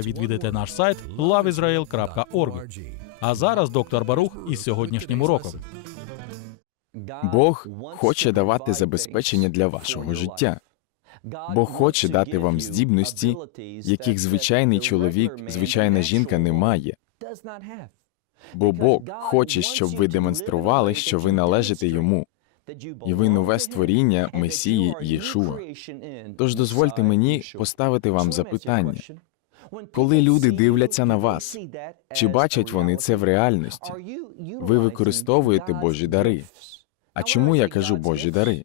відвідайте наш сайт loveisrael.org. А зараз доктор Барух із сьогоднішнім уроком. Бог хоче давати забезпечення для вашого життя. Бог хоче дати вам здібності, яких звичайний чоловік, звичайна жінка не має. Бо Бог хоче, щоб ви демонстрували, що ви належите йому, і ви нове створіння Месії Єшуа. Тож дозвольте мені поставити вам запитання. Коли люди дивляться на вас, чи бачать вони це в реальності? Ви використовуєте Божі дари. А чому я кажу Божі дари?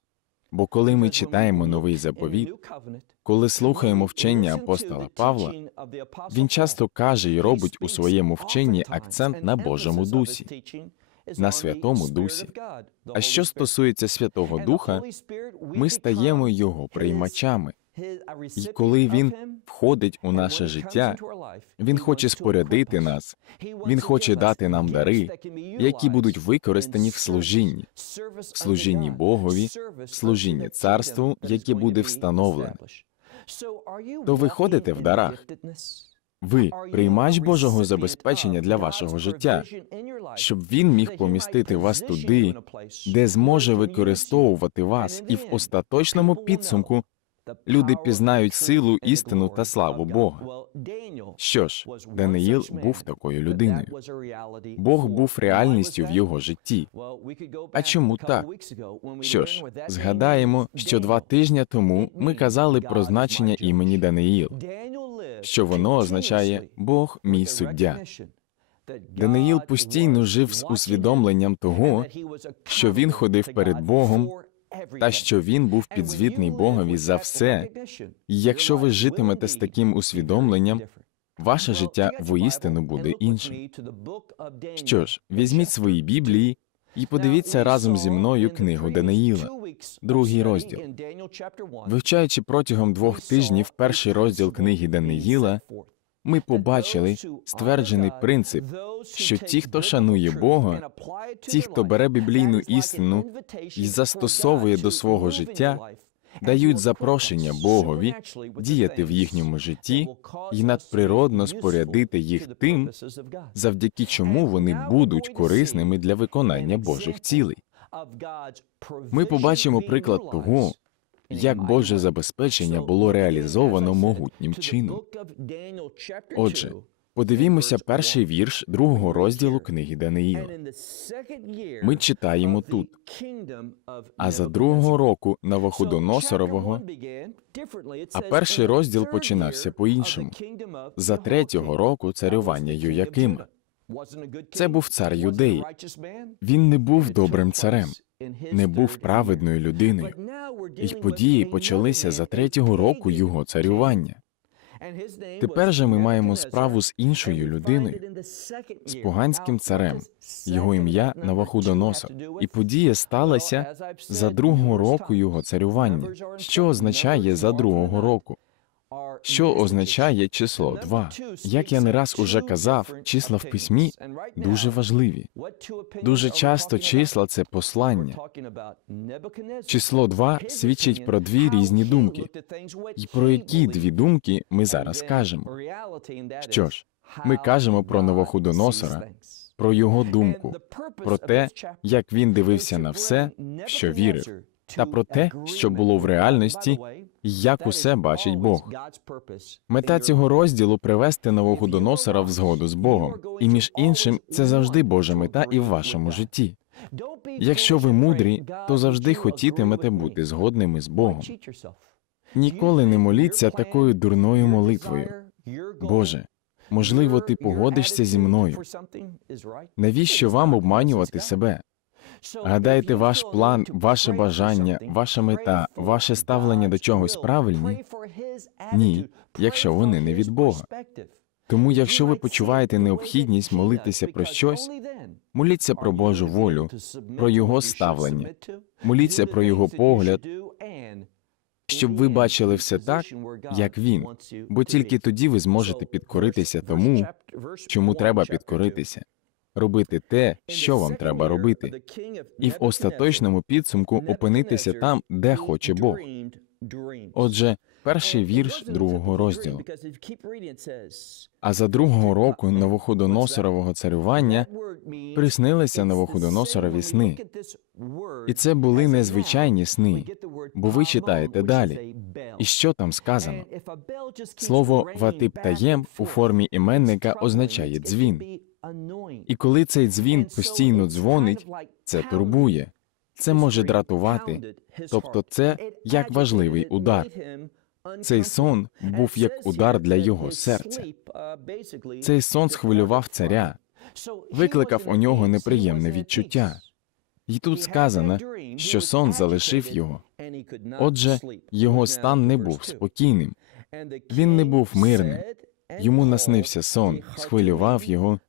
Бо коли ми читаємо новий заповіт, коли слухаємо вчення апостола Павла, він часто каже і робить у своєму вченні акцент на Божому дусі, на Святому Дусі. А що стосується Святого Духа, ми стаємо його приймачами. І коли він входить у наше життя, він хоче спорядити нас, він хоче дати нам дари, які будуть використані в служінні, в служінні Богові, в служінні царству, яке буде встановлене. То ви ходите в дарах. Ви приймач Божого забезпечення для вашого життя, щоб він міг помістити вас туди, де зможе використовувати вас, і в остаточному підсумку люди пізнають силу, істину та славу Бога. Що ж, Даниїл був такою людиною. Бог був реальністю в його житті. А чому так? Що ж, згадаємо, що два тижні тому ми казали про значення імені Даниїл, що воно означає Бог мій суддя. Даниїл постійно жив з усвідомленням того, що він ходив перед Богом та що він був підзвітний Богові за все. І якщо ви житимете з таким усвідомленням, ваше життя воістину буде іншим. Що ж, візьміть свої Біблії і подивіться разом зі мною книгу Даниїла, другий розділ. Вивчаючи протягом двох тижнів перший розділ книги Даниїла, ми побачили стверджений принцип, що ті, хто шанує Бога, ті, хто бере біблійну істину і застосовує до свого життя, дають запрошення Богові діяти в їхньому житті і надприродно спорядити їх тим, завдяки чому вони будуть корисними для виконання Божих цілей. Ми побачимо приклад того, як Боже забезпечення було реалізовано могутнім чином. Отже, подивімося перший вірш другого розділу книги Даниїла. Ми читаємо тут. А за другого року Навуходоносорового, а перший розділ починався по-іншому. За третього року царювання Йоякима. Це був цар Юдеї. Він не був добрим царем, не був праведною людиною. І події почалися за третього року його царювання. Тепер же ми маємо справу з іншою людиною, з поганським царем. Його ім'я Навуходоносор. І подія сталася за другого року його царювання. Що означає за другого року? Що означає число 2? Як я не раз уже казав, числа в письмі дуже важливі. Дуже часто числа це послання. Число 2 свідчить про дві різні думки. І про які дві думки ми зараз кажемо? Що ж, ми кажемо про Новоходоносора, про його думку, про те, як він дивився на все, що вірив, та про те, що було в реальності, як усе бачить Бог. Мета цього розділу привести Новоходоносора в згоду з Богом, і між іншим, це завжди Божа мета і в вашому житті. Якщо ви мудрі, то завжди хотітимете бути згодними з Богом. Ніколи не моліться такою дурною молитвою. Боже, можливо, ти погодишся зі мною. Навіщо вам обманювати себе? Гадаєте, ваш план, ваше бажання, ваша мета, ваше ставлення до чогось правильні? Ні, якщо вони не від Бога. Тому, якщо ви почуваєте необхідність молитися про щось, моліться про Божу волю, про його ставлення, моліться про його погляд, щоб ви бачили все так, як він, бо тільки тоді ви зможете підкоритися тому, чому треба підкоритися, робити те, що вам треба робити, і в остаточному підсумку опинитися там, де хоче Бог. Отже, перший вірш другого розділу. А за другого року Новоходоносорового царювання приснилися Новоходоносорові сни. І це були незвичайні сни, бо ви читаєте далі. І що там сказано? Слово «ватиптаєм» у формі іменника означає дзвін. І коли цей дзвін постійно дзвонить, це турбує. Це може дратувати, тобто це як важливий удар. Цей сон був як удар для його серця. Цей сон схвилював царя, викликав у нього неприємне відчуття. І тут сказано, що сон залишив його. Отже, його стан не був спокійним, він не був мирним. Йому наснився сон, схвилював його,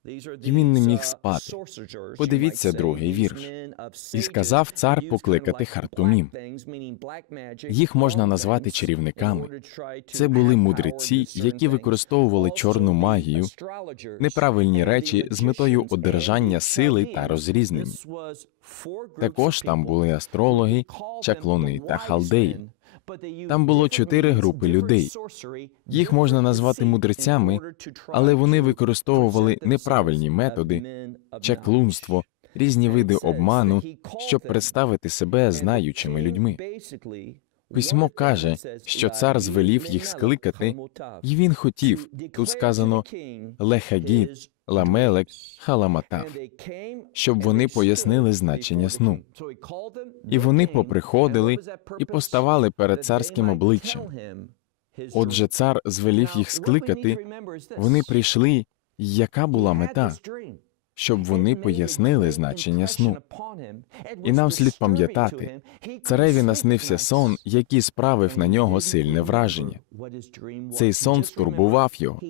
і він не міг спати. Подивіться другий вірш. І сказав цар покликати Хартумім. Їх можна назвати чарівниками. Це були мудреці, які використовували чорну магію, неправильні речі з метою одержання сили та розрізнення. Також там були астрологи, чаклуни та халдеї. Там було чотири групи людей. Їх можна назвати мудрецями, але вони використовували неправильні методи, чаклунство, різні види обману, щоб представити себе знаючими людьми. Письмо каже, що цар звелів їх скликати, і він хотів. Тут сказано Лехагід, Ламелек, Халаматав, щоб вони пояснили значення сну. І вони поприходили і поставали перед царським обличчям. Отже, цар звелів їх скликати, вони прийшли, яка була мета? Щоб вони пояснили значення сну. І нам слід пам'ятати, цареві наснився сон, який справив на нього сильне враження. Цей сон стурбував його.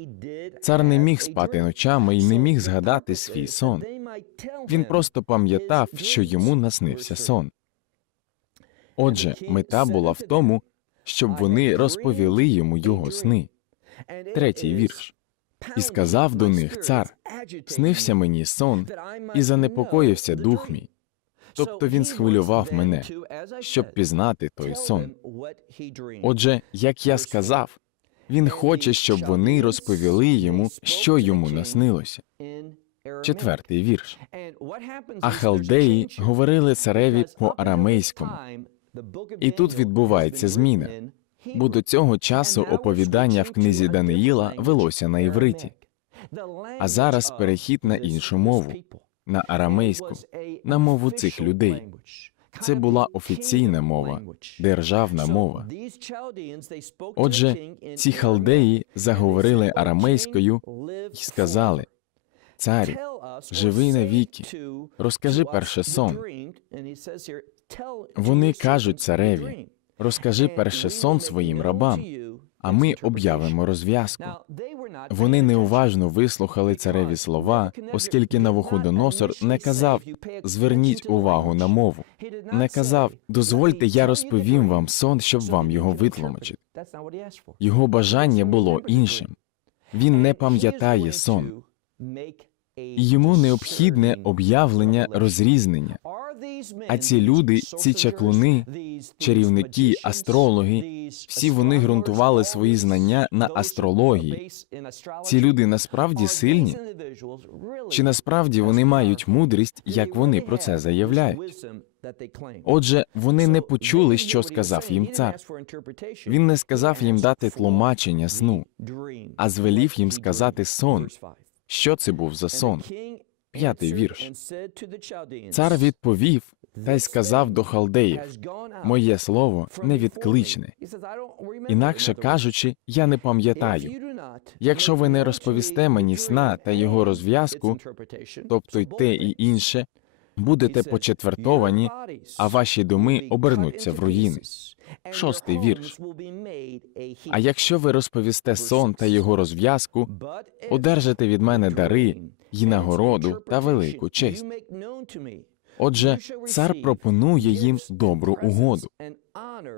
Цар не міг спати ночами і не міг згадати свій сон. Він просто пам'ятав, що йому наснився сон. Отже, мета була в тому, щоб вони розповіли йому його сни. Третій вірш. І сказав до них цар: снився мені сон, і занепокоївся дух мій. Тобто він схвилював мене, щоб пізнати той сон. Отже, як я сказав, він хоче, щоб вони розповіли йому, що йому наснилося. Четвертий вірш. А халдеї говорили цареві по арамейському. І тут відбувається зміна, бо до цього часу оповідання в книзі Даниїла велося на івриті, а зараз перехід на іншу мову, на арамейську, на мову цих людей. Це була офіційна мова, державна мова. Отже, ці халдеї заговорили арамейською і сказали: Царю, живий навіки, розкажи перше сон. Вони кажуть цареві, розкажи перше сон своїм рабам, а ми об'явимо розв'язку. Вони неуважно вислухали цареві слова, оскільки Навуходоносор не казав зверніть увагу на мову, не казав дозвольте, я розповім вам сон, щоб вам його витлумачити. Його бажання було іншим. Він не пам'ятає сон, і йому необхідне об'явлення розрізнення. А ці люди, ці чаклуни, чарівники, астрологи, всі вони ґрунтували свої знання на астрології. Ці люди насправді сильні? Чи насправді вони мають мудрість, як вони про це заявляють? Отже, вони не почули, що сказав їм цар. Він не сказав їм дати тлумачення сну, а звелів їм сказати сон. Що це був за сон? П'ятий вірш. Цар відповів та й сказав до халдеїв: Моє слово невідкличне. Інакше кажучи, я не пам'ятаю. Якщо ви не розповісте мені сна та його розв'язку, тобто й те і інше, будете почетвертовані, а ваші доми обернуться в руїни. Шостий вірш. А якщо ви розповісте сон та його розв'язку, одержите від мене дари й нагороду та велику честь. Отже, цар пропонує їм добру угоду.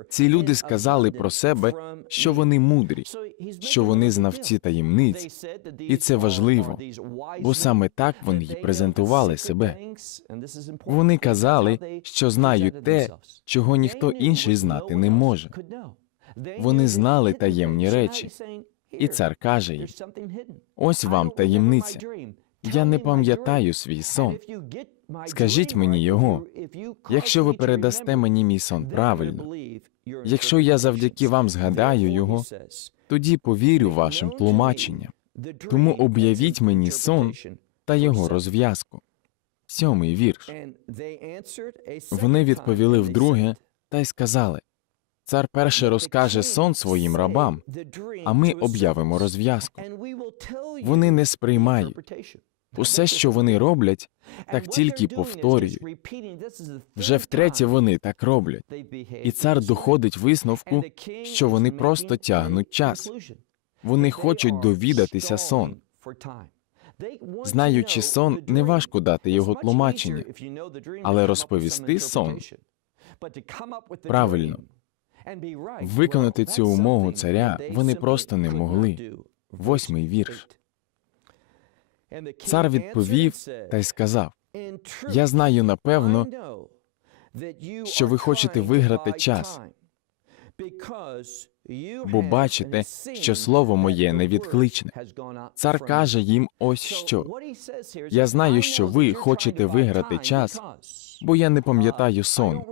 Ці люди сказали про себе, що вони мудрі, що вони знавці таємниць, і це важливо, бо саме так вони й презентували себе. Вони казали, що знають те, чого ніхто інший знати не може. Вони знали таємні речі, і цар каже їм: ось вам таємниця. Я не пам'ятаю свій сон. Скажіть мені його, якщо ви передасте мені мій сон правильно, якщо я завдяки вам згадаю його, тоді повірю вашим тлумаченням. Тому об'явіть мені сон та його розв'язку. Сьомий вірш. Вони відповіли вдруге та й сказали: Цар перше розкаже сон своїм рабам, а ми об'явимо розв'язку. Вони не сприймають. Усе, що вони роблять, так тільки повторюють. Вже втретє вони так роблять. І цар доходить висновку, що вони просто тягнуть час. Вони хочуть довідатися сон. Знаючи сон, неважко дати його тлумачення, але розповісти сон правильно. Виконати цю умову царя вони просто не могли. Восьмий вірш. Цар відповів та й сказав: Я знаю напевно, що ви хочете виграти час, бо бачите, що слово моє невідкличне. Цар каже їм ось що. Я знаю, що ви хочете виграти час, бо я не пам'ятаю сон,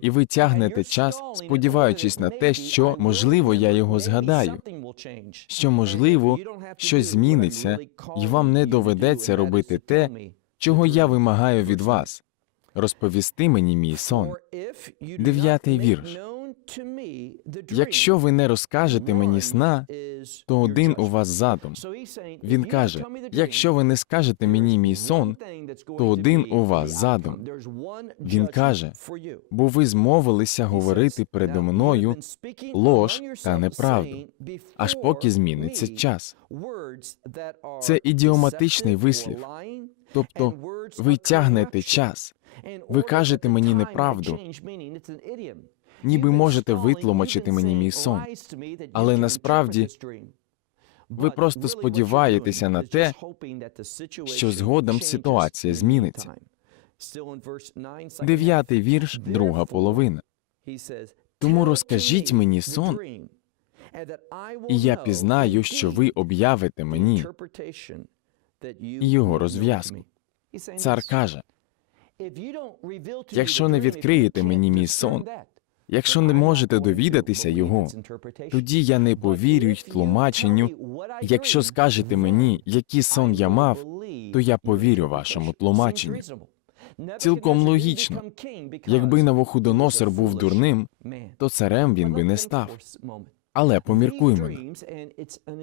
і ви тягнете час, сподіваючись на те, що, можливо, я його згадаю, що, можливо, щось зміниться, і вам не доведеться робити те, чого я вимагаю від вас. Розповісти мені мій сон. Дев'ятий вірш. Якщо ви не розкажете мені сна, то один у вас задум. Він каже: якщо ви не скажете мені мій сон, то один у вас задум. Він каже, бо ви змовилися говорити передо мною лож та неправду, аж поки зміниться час. Це ідіоматичний вислів. Тобто ви тягнете час. Ви кажете мені неправду, ніби можете витлумачити мені мій сон, але насправді ви просто сподіваєтеся на те, що згодом ситуація зміниться. Дев'ятий вірш, друга половина. Тому розкажіть мені сон, і я пізнаю, що ви об'явите мені його розв'язку. Цар каже: якщо не відкриєте мені мій сон, якщо не можете довідатися його, тоді я не повірю й тлумаченню. Якщо скажете мені, який сон я мав, то я повірю вашому тлумаченню. Цілком логічно. Якби Навуходоносор був дурним, то царем він би не став. Але поміркуймо,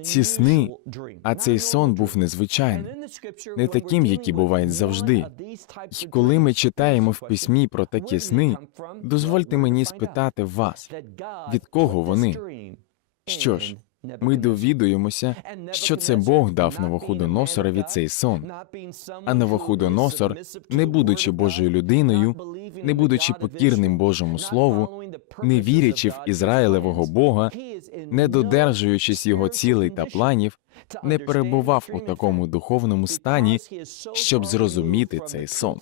ці сни, а цей сон був незвичайним, не таким, які бувають завжди. І коли ми читаємо в письмі про такі сни, дозвольте мені спитати вас, від кого вони? Що ж, ми довідуємося, що це Бог дав Навуходоносорові цей сон. А Навуходоносор, не будучи Божою людиною, не будучи покірним Божому Слову, не вірячи в Ізраїлевого Бога, не додержуючись його цілей та планів, не перебував у такому духовному стані, щоб зрозуміти цей сон.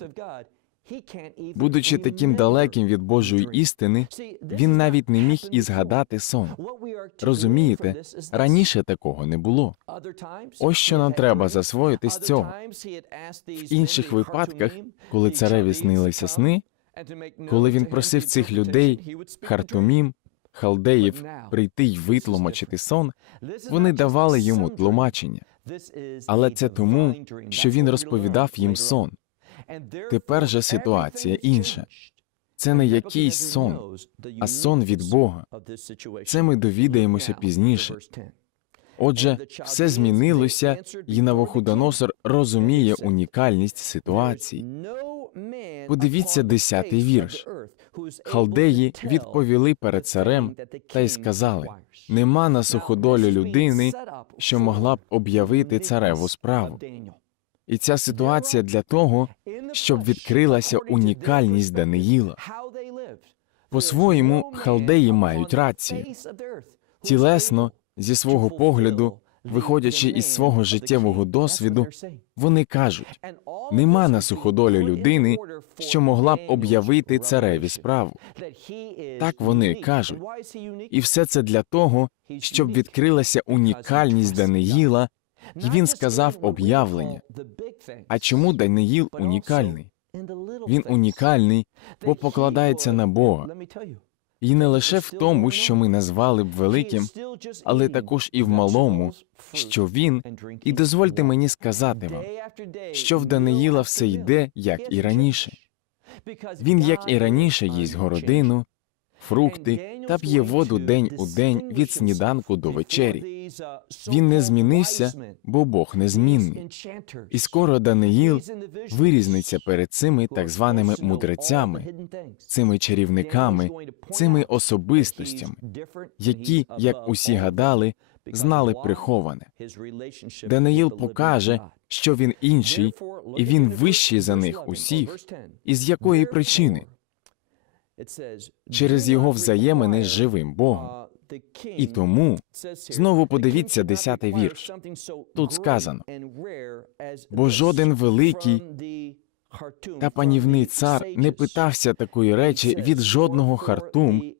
Будучи таким далеким від Божої істини, він навіть не міг і згадати сон. Розумієте, раніше такого не було. Ось що нам треба засвоїти з цього. В інших випадках, коли цареві снилися сни, коли він просив цих людей, хартумім, халдеїв, прийти й витлумачити сон, вони давали йому тлумачення. Але це тому, що він розповідав їм сон. Тепер же ситуація інша. Це не якийсь сон, а сон від Бога. Це ми довідаємося пізніше. Отже, все змінилося, і Навуходоносор розуміє унікальність ситуації. Подивіться десятий вірш. Халдеї відповіли перед царем та й сказали: Нема на суходолі людини, що могла б об'явити цареву справу. І ця ситуація для того, щоб відкрилася унікальність Даниїла. По-своєму, халдеї мають рацію. Тілесно, зі свого погляду, виходячи із свого життєвого досвіду, вони кажуть: нема на суходолі людини, що могла б об'явити цареві справу. Так вони кажуть. І все це для того, щоб відкрилася унікальність Даниїла, і він сказав об'явлення. А чому Даниїл унікальний? Він унікальний, бо покладається на Бога. І не лише в тому, що ми назвали б великим, але також і в малому, що він, і дозвольте мені сказати вам, що в Даниїла все йде, як і раніше. Він, як і раніше, їсть городину, фрукти та п'є воду день у день від сніданку до вечері. Він не змінився, бо Бог незмінний. І скоро Даниїл вирізниться перед цими так званими мудрецями, цими чарівниками, цими особистостями, які, як усі гадали, знали приховане. Даниїл покаже, що він інший, і він вищий за них усіх. І з якої причини? Через його взаємини з живим Богом. І тому знову подивіться десятий вірш. Тут сказано, бо жоден великий та панівний цар не питався такої речі від жодного хартум,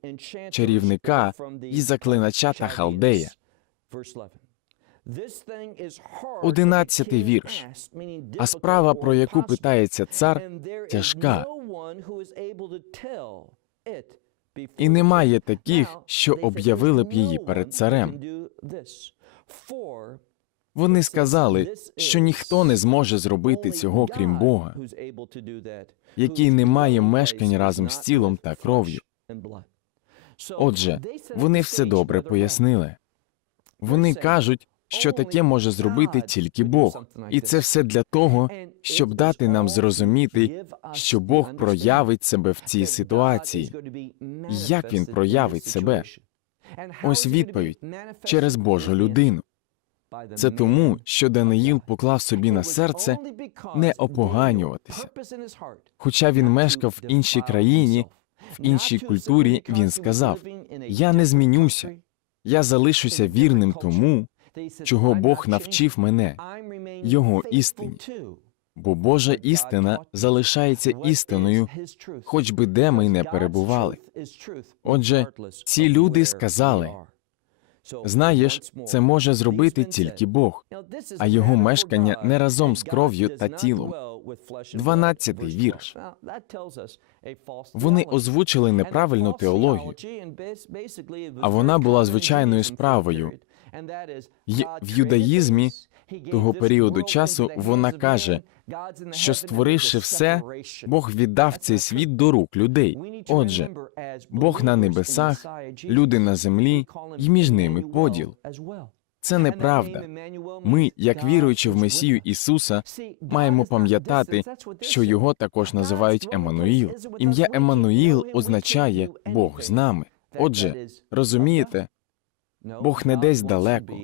чарівника і заклинача та халдея. Одинадцятий вірш. А справа, про яку питається цар, тяжка. І немає таких, що об'явили б її перед царем. Вони сказали, що ніхто не зможе зробити цього, крім Бога, який не має мешкань разом з тілом та кров'ю. Отже, вони все добре пояснили. Вони кажуть, що таке може зробити тільки Бог, і це все для того, щоб дати нам зрозуміти, що Бог проявить себе в цій ситуації. Як він проявить себе? Ось відповідь через Божу людину. Це тому, що Даниїл поклав собі на серце не опоганюватися. Хоча він мешкав в іншій країні, в іншій культурі, він сказав: Я не змінюся, я залишуся вірним тому, чого Бог навчив мене, його істині. Бо Божа істина залишається істиною, хоч би де ми не перебували. Отже, ці люди сказали: знаєш, це може зробити тільки Бог, а його мешкання не разом з кров'ю та тілом. Дванадцятий вірш. Вони озвучили неправильну теологію, а вона була звичайною справою. Й в юдаїзмі того періоду часу вона каже, що створивши все, Бог віддав цей світ до рук людей. Отже, Бог на небесах, люди на землі, і між ними поділ. Це неправда. Ми, як віруючи в Месію Ісуса, маємо пам'ятати, що його також називають Еммануїл. Ім'я Еммануїл означає Бог з нами. Отже, розумієте, Бог не десь далеко.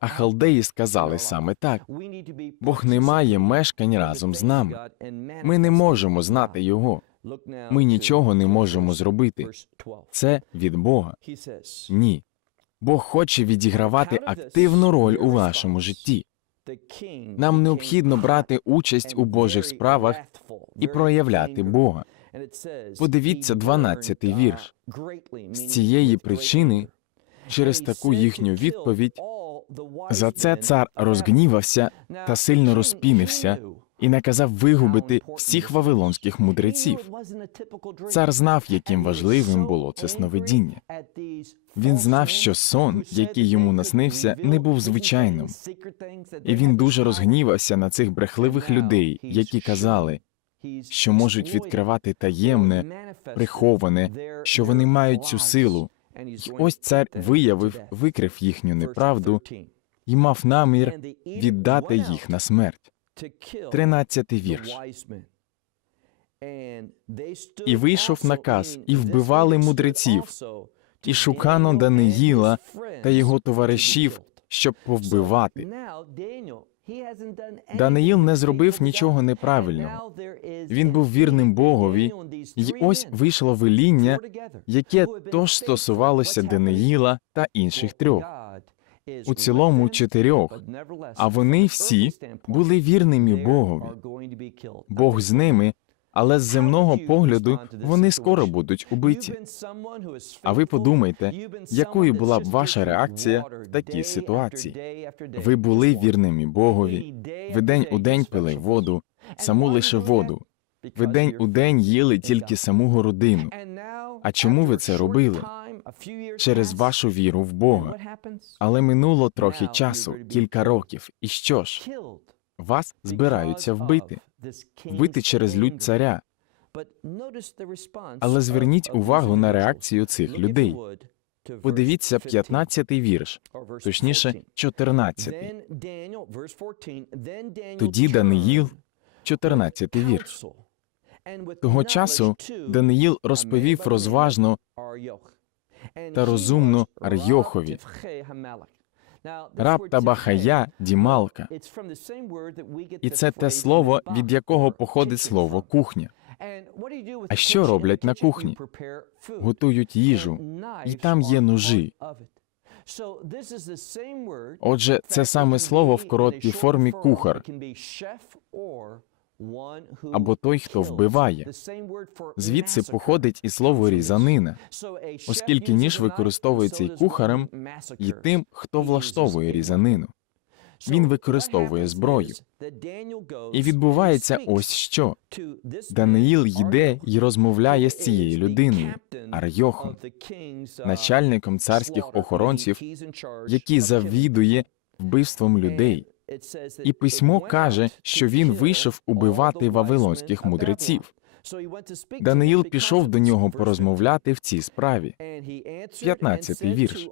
А халдеї сказали саме так: Бог не має мешкань разом з нами. Ми не можемо знати його. Ми нічого не можемо зробити. Це від Бога. Ні. Бог хоче відігравати активну роль у вашому житті. Нам необхідно брати участь у Божих справах і проявляти Бога. Подивіться 12-й вірш. З цієї причини, через таку їхню відповідь, за це цар розгнівався та сильно розпінився і наказав вигубити всіх вавилонських мудреців. Цар знав, яким важливим було це сновидіння. Він знав, що сон, який йому наснився, не був звичайним. І він дуже розгнівався на цих брехливих людей, які казали, що можуть відкривати таємне, приховане, що вони мають цю силу. І ось цар виявив, викрив їхню неправду і мав намір віддати їх на смерть. Тринадцятий вірш. І вийшов наказ, і вбивали мудреців, і шукано Даниїла та його товаришів, щоб повбивати. Даниїл не зробив нічого неправильного. Він був вірним Богові, і ось вийшло веління, яке тож стосувалося Даниїла та інших трьох. У цілому чотирьох, а вони всі були вірними Богові. Бог з ними, але з земного погляду вони скоро будуть убиті. А ви подумайте, якою була б ваша реакція в такій ситуації? Ви були вірними Богові, ви день у день пили воду, саму лише воду. Ви день у день їли тільки саму городину. А чому ви це робили? Через вашу віру в Бога. Але минуло трохи часу, кілька років. І що ж? Вас збираються вбити, вбити через лють царя. Але зверніть увагу на реакцію цих людей. Подивіться 15-й вірш, точніше, 14-й. Тоді Даниїл, 14-й вірш. Того часу Даниїл розповів розважно та розумно Арйохові. раб Табахая Дімалка. І це те слово, від якого походить слово кухня. А що роблять на кухні? Готують їжу, і там є ножі. Отже, це саме слово в короткій формі кухар або той, хто вбиває. Звідси походить і слово різанина, оскільки ніж використовується і кухарем, і тим, хто влаштовує різанину. Він використовує зброю. І відбувається ось що. Даниїл йде і розмовляє з цією людиною, Арйохом, начальником царських охоронців, який завідує вбивством людей. І письмо каже, що він вийшов убивати вавилонських мудреців. Даниїл пішов до нього порозмовляти в цій справі. 15-й вірш.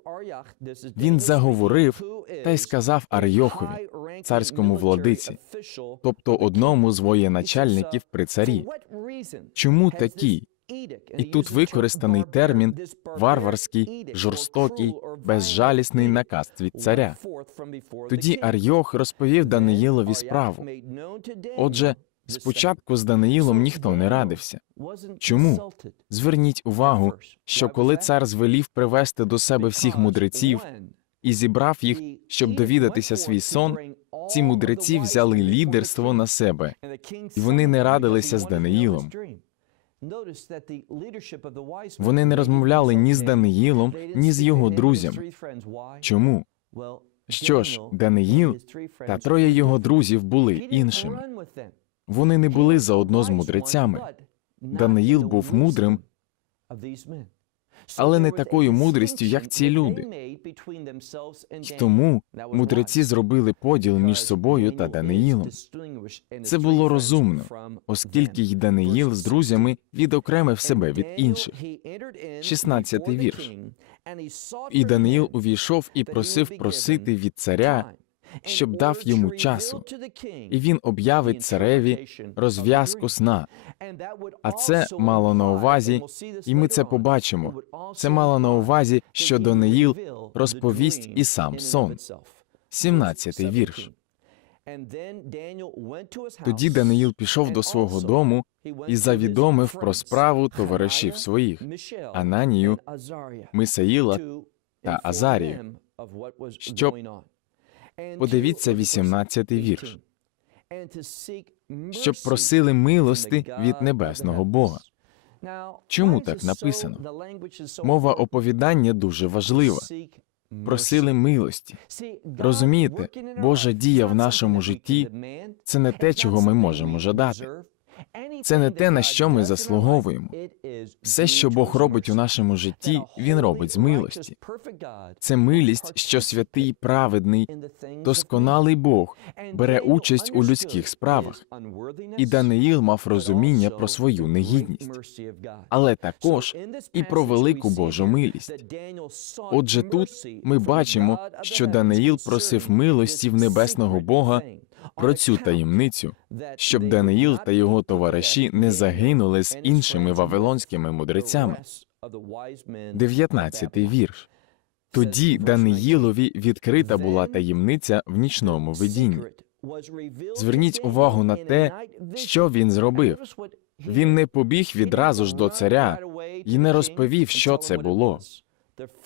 Він заговорив та й сказав Арйохові, царському владиці, тобто одному з воєначальників при царі. Чому такий? І тут використаний термін варварський, жорстокий, безжалісний наказ від царя. Тоді Арйох розповів Даниїлові справу. Отже, спочатку з Даниїлом ніхто не радився. Чому? Зверніть увагу, що коли цар звелів привести до себе всіх мудреців і зібрав їх, щоб довідатися свій сон, ці мудреці взяли лідерство на себе, і вони не радилися з Даниїлом. Вони не розмовляли ні з Даниїлом, ні з його друзям. Чому? Що ж, Даниїл та троє його друзів були іншими. Вони не були заодно з мудрецями. Даниїл був мудрим, але не такою мудрістю, як ці люди. І тому мудреці зробили поділ між собою та Даниїлом. Це було розумно, оскільки й Даниїл з друзями відокремив себе від інших. 16-й вірш. І Даниїл увійшов і просив просити від царя, щоб дав йому часу, і він об'явить цареві розв'язку сна. А це мало на увазі, і ми це побачимо. Це мало на увазі, що Даниїл розповість і сам сон. 17-й вірш. Тоді Даниїл пішов до свого дому і завідомив про справу товаришів своїх Ананію, Мисаїла та Азарію. Щоб подивіться 18-й вірш. щоб просили милости від небесного Бога. Чому так написано? Мова оповідання дуже важлива. Просили милості. Розумієте, Божа дія в нашому житті це не те, чого ми можемо жадати. Це не те, на що ми заслуговуємо. Все, що Бог робить у нашому житті, Він робить з милості. Це милість, що святий, праведний, досконалий Бог бере участь у людських справах. І Даниїл мав розуміння про свою негідність, але також і про велику Божу милість. Отже, тут ми бачимо, що Даниїл просив милості в небесного Бога про цю таємницю, щоб Даниїл та його товариші не загинули з іншими вавилонськими мудрецями. 19-й вірш. Тоді Даниїлові відкрита була таємниця в нічному видінні. Зверніть увагу на те, що він зробив. Він не побіг відразу ж до царя і не розповів, що це було.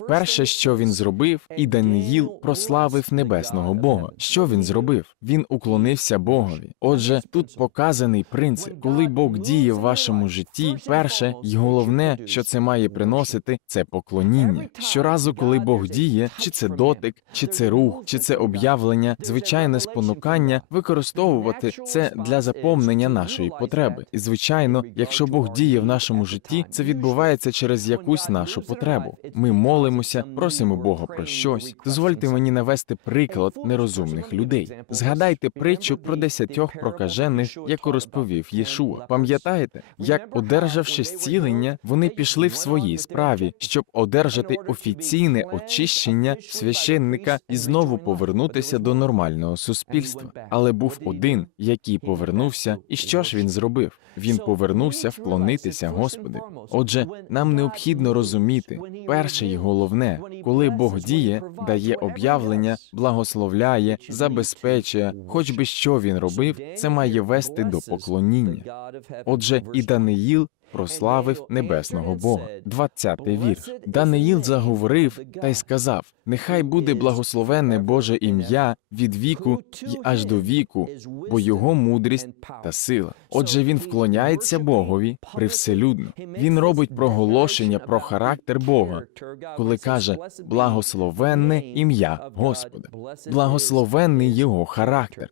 Перше, що він зробив, і Даниїл прославив небесного Бога. Що він зробив? Він уклонився Богові. Отже, тут показаний принцип, коли Бог діє в вашому житті, перше і головне, що це має приносити, це поклоніння. Щоразу, коли Бог діє, чи це дотик, чи це рух, чи це об'явлення, звичайне спонукання використовувати це для заповнення нашої потреби. І звичайно, якщо Бог діє в нашому житті, це відбувається через якусь нашу потребу. Ми молимося, просимо Бога про щось. Дозвольте мені навести приклад нерозумних людей. Згадайте притчу про десятьох прокажених, яку розповів Єшуа. Пам'ятаєте, як, одержавши зцілення, вони пішли в своїй справі, щоб одержати офіційне очищення священника і знову повернутися до нормального суспільства. Але був один, який повернувся, і що ж він зробив? Він повернувся вклонитися Господи. Отже, нам необхідно розуміти перше і головне, коли Бог діє, дає об'явлення, благословляє, забезпечує, хоч би що він робив, це має вести до поклоніння. Отже, і Даниїл прославив небесного Бога. 20-й вірш. Даниїл заговорив та й сказав: Нехай буде благословенне Боже ім'я від віку й аж до віку, бо його мудрість та сила. Отже, він вклоняється Богові привселюдно. Він робить проголошення про характер Бога, коли каже благословенне ім'я Господа, благословенний його характер.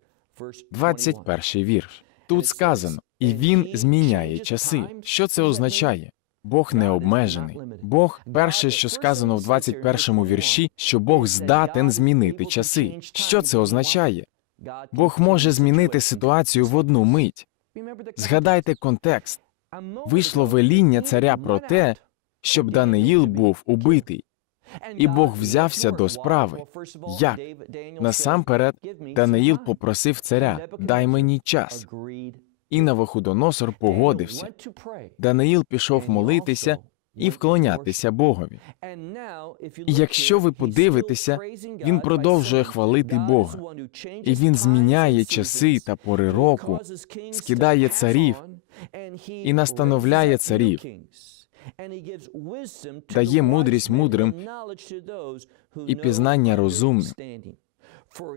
21 вірш. Тут сказано, і він зміняє часи. Що це означає? Бог не обмежений. Бог, перше, що сказано в 21 вірші, що Бог здатен змінити часи. Що це означає? Бог може змінити ситуацію в одну мить. Згадайте контекст. Вийшло веління царя про те, щоб Даниїл був убитий. І Бог взявся до справи. Як? Насамперед, Даниїл попросив царя: дай мені час. І Навуходоносор погодився. Даниїл пішов молитися і вклонятися Богові. І якщо ви подивитеся, він продовжує хвалити Бога, і він зміняє часи та пори року, скидає царів і настановляє царів, дає мудрість мудрим і пізнання розумним.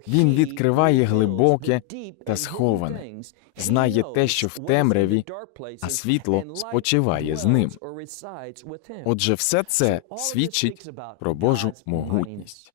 Він відкриває глибоке та сховане, знає те, що в темряві, а світло спочиває з ним. Отже, все це свідчить про Божу могутність.